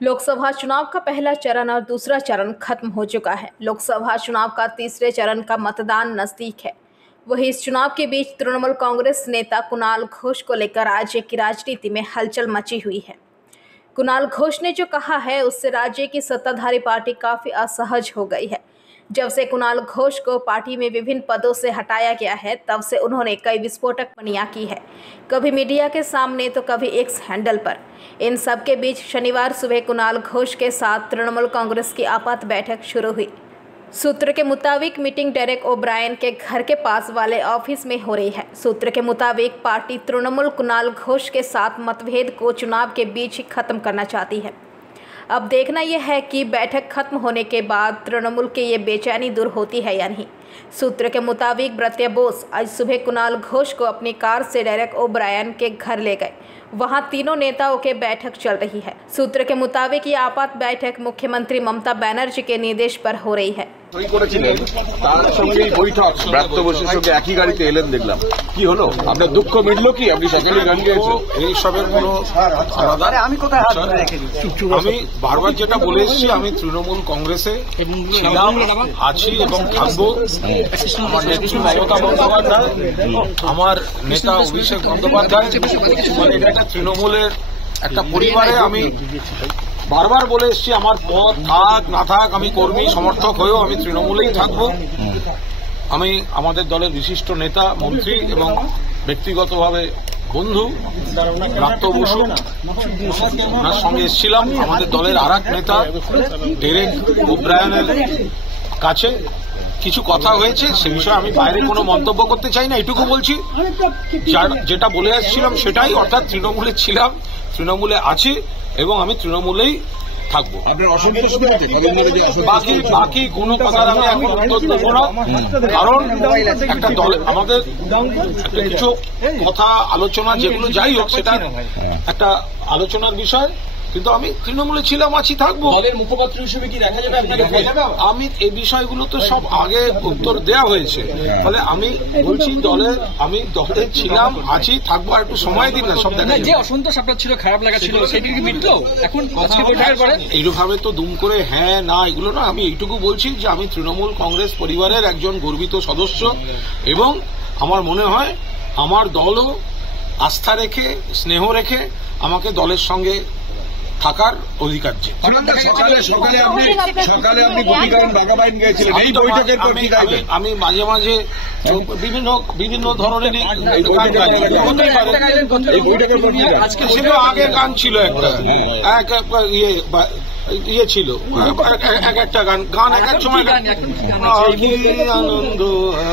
लोकसभा चुनाव का पहला चरण और दूसरा चरण खत्म हो चुका है। लोकसभा चुनाव का तीसरे चरण का मतदान नजदीक है। वहीं इस चुनाव के बीच तृणमूल कांग्रेस नेता कुणाल घोष को लेकर राज्य की राजनीति में हलचल मची हुई है। कुणाल घोष ने जो कहा है उससे राज्य की सत्ताधारी पार्टी काफी असहज हो गई है। जब से कुणाल घोष को पार्टी में विभिन्न पदों से हटाया गया है तब से उन्होंने कई विस्फोटक टिप्पणियां की है, कभी मीडिया के सामने तो कभी एक्स हैंडल पर। इन सब के बीच शनिवार सुबह कुणाल घोष के साथ तृणमूल कांग्रेस की आपात बैठक शुरू हुई। सूत्र के मुताबिक मीटिंग डेरेक ओब्रायन के घर के पास वाले ऑफिस में हो रही है। सूत्र के मुताबिक पार्टी तृणमूल कुणाल घोष के साथ मतभेद को चुनाव के बीच ही खत्म करना चाहती है। अब देखना यह है कि बैठक खत्म होने के बाद तृणमूल की ये बेचैनी दूर होती है या नहीं। सूत्र के मुताबिक ब्रत्य बोस आज सुबह कुणाल घोष को अपनी कार से डेरेक ओब्रायन के घर ले गए। वहां तीनों नेताओं के बैठक चल रही है। सूत्र के मुताबिक ये आपात बैठक मुख्यमंत्री ममता बनर्जी के निर्देश पर हो रही है। তার সঙ্গে বৈঠক ব্রাত্য বসুর সঙ্গে একই গাড়িতে এলেন, দেখলাম কি হলো, আপনার দুঃখ মিটলো কি? আপনি সকলে গান গেয়েছেন, এই সবের কোনো আলাদা আমি কোথায় হাত ধরে রেখেছি? আমি বারবার যেটা বলে এসেছি, আমি তৃণমূল কংগ্রেসে ছিলাম, আছি এবং থাকবো। আমার নেত্রী মমতা বন্দ্যোপাধ্যায়, আমার নেতা অভিষেক বন্দ্যোপাধ্যায়, মানে এটা একটা তৃণমূলের একটা পরিবারে আমি বারবার বলে এসেছি, আমার পদ থাক না থাক আমি কর্মী সমর্থক হয়েও আমি তৃণমূলেই থাকব। আমি আমাদের দলের বিশিষ্ট নেতা মন্ত্রী এবং ব্যক্তিগতভাবে বন্ধু ব্রাত্য বসু ওনার সঙ্গে এসেছিলাম। আমাদের দলের আর এক নেতা ডেরেক ওব্রায়নের কাছে কিছু কথা হয়েছে, সে বিষয়ে আমি বাইরে কোনো মন্তব্য করতে চাই না। এটুকু বলছি, যেটা বলে আসছিলাম সেটাই, অর্থাৎ তৃণমূলে ছিলাম, তৃণমূলে আছি এবং আমি তৃণমূলেই থাকবো। বাকি কোনো কথার আমি এখন উত্তর দেবো না, কারণ একটা দল আমাদের কিছু কথা আলোচনা যেগুলো যাই হোক সেটা একটা আলোচনার বিষয়, কিন্তু আমি তৃণমূলে ছিলাম, আছি, থাকবো। দলের মুখপাত্র হিসেবে কি দেখা যাবে আপনাকে? আমি এই বিষয়গুলো তো সব আগে উত্তর দেওয়া হয়েছে, ফলে আমি বলছি আমি দলে ছিলাম, আছি, থাকবো। আর একটু সময় দিন না, সব দেখা যে অসন্তোষ আপনার ছিল, খারাপ লাগা ছিল, সেটি কি মিটলো এখন বৈঠকের পরে? এইভাবে তো দুম করে হ্যাঁ না এগুলো না, আমি এইটুকু বলছি যে আমি তৃণমূল কংগ্রেস পরিবারের একজন গর্বিত সদস্য এবং আমার মনে হয় আমার দলও আস্থা রেখে স্নেহ রেখে আমাকে দলের সঙ্গে থাকার অধিকার। আমি মাঝে মাঝে বিভিন্ন ধরনের আগে গান ছিল, একটা ইয়ে ছিল, এক একটা গান এক এক সময় আনন্দ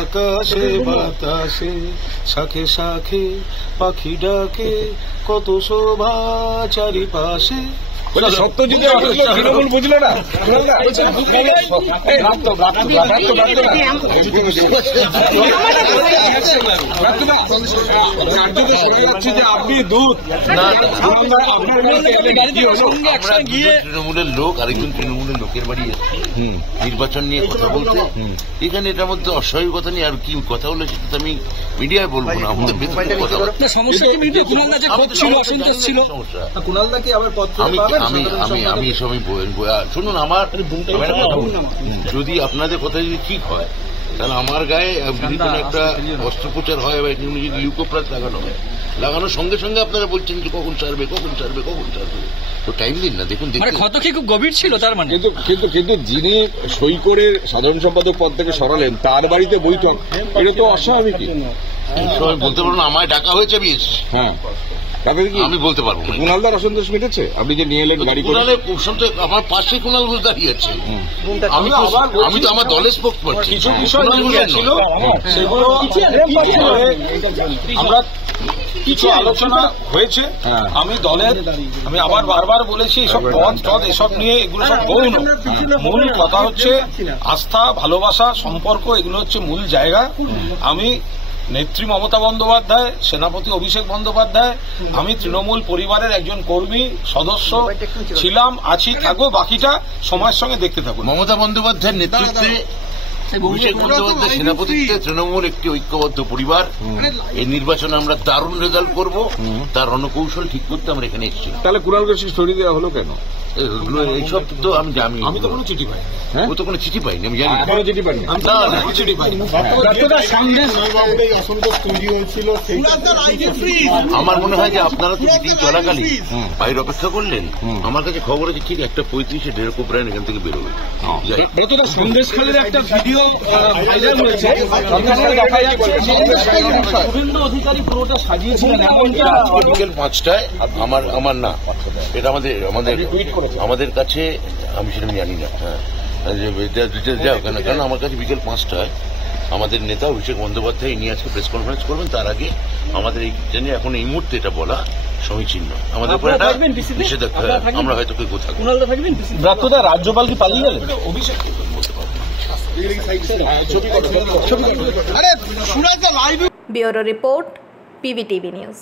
আকাশে বাতাসে শাখে শাখে পাখি ডাকে কত শোভা চারিপাশে। সত্য যদি তৃণমূল বুঝলো না, যে আপনি দূত তৃণমূলের লোক আরেকজন তৃণমূলের লোকের বাড়ি নির্বাচন নিয়ে কথা বলতে, এখানে এটার মধ্যে অস্বাভাবিকতা নেই। আর কি কথা হলো সেটা তো আমি মিডিয়ায় বলবো না, আমাদের আমি এসব শুনুন, আমার যদি আপনাদের কথা যদি ঠিক হয় তাহলে আমার গায়ে যদি কোনো একটা অস্ত্রোপচার হয় বা যদি লিউকোপ্লাস লাগানো হয়, লাগানোর সঙ্গে সঙ্গে আপনারা বলছেন যে কখন ছাড়বে তো টাইম দিন না। দেখুন ক্ষত কি খুব গভীর ছিল তার মানে? কিন্তু যিনি সই করে সাধারণ সম্পাদক পদ থেকে সরালেন তার বাড়িতে বৈঠক, এটা তো অস্বাভাবিকই। সবাই বলতে পারবো না, আমায় ডাকা হয়েছে বেশ। হ্যাঁ, আমি বলতে পারবো। কুণালদার অসন্তোষ মিটেছে? আপনি যে নিয়ে এলেন গাড়ি করে, আমার পাশে কুণাল ঘোষ দাঁড়িয়ে আছে, আমি তো আমার দলের স্পোক্স পাচ্ছি। কিছু বিষয় ছিল সেগুলো আমরা কিছু আলোচনা হয়েছে। আমি আবার বারবার বলেছি এসব পদ এসব নিয়ে এগুলো সব গৌণ। মূল কথা হচ্ছে আস্থা, ভালোবাসা, সম্পর্ক, এগুলো হচ্ছে মূল জায়গা। আমি নেত্রী মমতা বন্দ্যোপাধ্যায়, সেনাপতি অভিষেক বন্দ্যোপাধ্যায়, আমি তৃণমূল পরিবারের একজন কর্মী সদস্য ছিলাম, আছি, থাকবো। বাকিটা সময়ের সঙ্গে দেখতে থাকবো। মমতা বন্দ্যোপাধ্যায়ের নেতৃত্বে অভিষেক বন্দ্যোপাধ্যায় সেনাপতিত্বে তৃণমূল একটি ঐক্যবদ্ধ পরিবার। এই নির্বাচনে আমরা দারুণ রেজাল্ট করব, তার রণকৌশল ঠিক করতে আমরা এখানে এসেছি। তাহলে কুণাল ঘোষকে সরিয়ে দেওয়া হলো কেন? এইসব তো আমি জানি। আমি তো কোনো চিঠি পাই, ও তো কোনো চিঠি পাইনি, আমি জানি। এখনো চিঠি পাননি? না না চিঠি পাইনি। আমার মনে হয় যে আপনারা তো মিটিং চলাকালীন বাইরে অপেক্ষা করলেন। আমার কাছে খবর আছে ঠিক 1:35-এ ডেরকো প্রায় এখান থেকে বেরোবে। ব্রতদা সন্দেশখালীর একটা ভিডিও ভাইরাল হয়েছে, শুভেন্দু অধিকারী পুরোটা সাজিয়েছিলেন এমনটা। বিকেল 5টায় আমার না, এটা আমাদের কাছে, আমি সেটা জানি না। হ্যাঁ, যাও কেন, কারণ আমার কাছে বিকেল 5টায় আমাদের নেতা অভিষেক বন্দ্যোপাধ্যায় ইনি আজকে প্রেস কনফারেন্স করবেন, তার আগে আমাদের এই জন্য এখন এই মুহূর্তে এটা বলা সমীচীন নয়। আমাদের উপরে একটা নিষেধাজ্ঞা, আমরা হয়তো কেউ থাকবো। ব্রতদা রাজ্যপাল কি পালিয়ে গেলেন? অভিষেক ব্যুরো রিপোর্ট, PVTV নিউজ।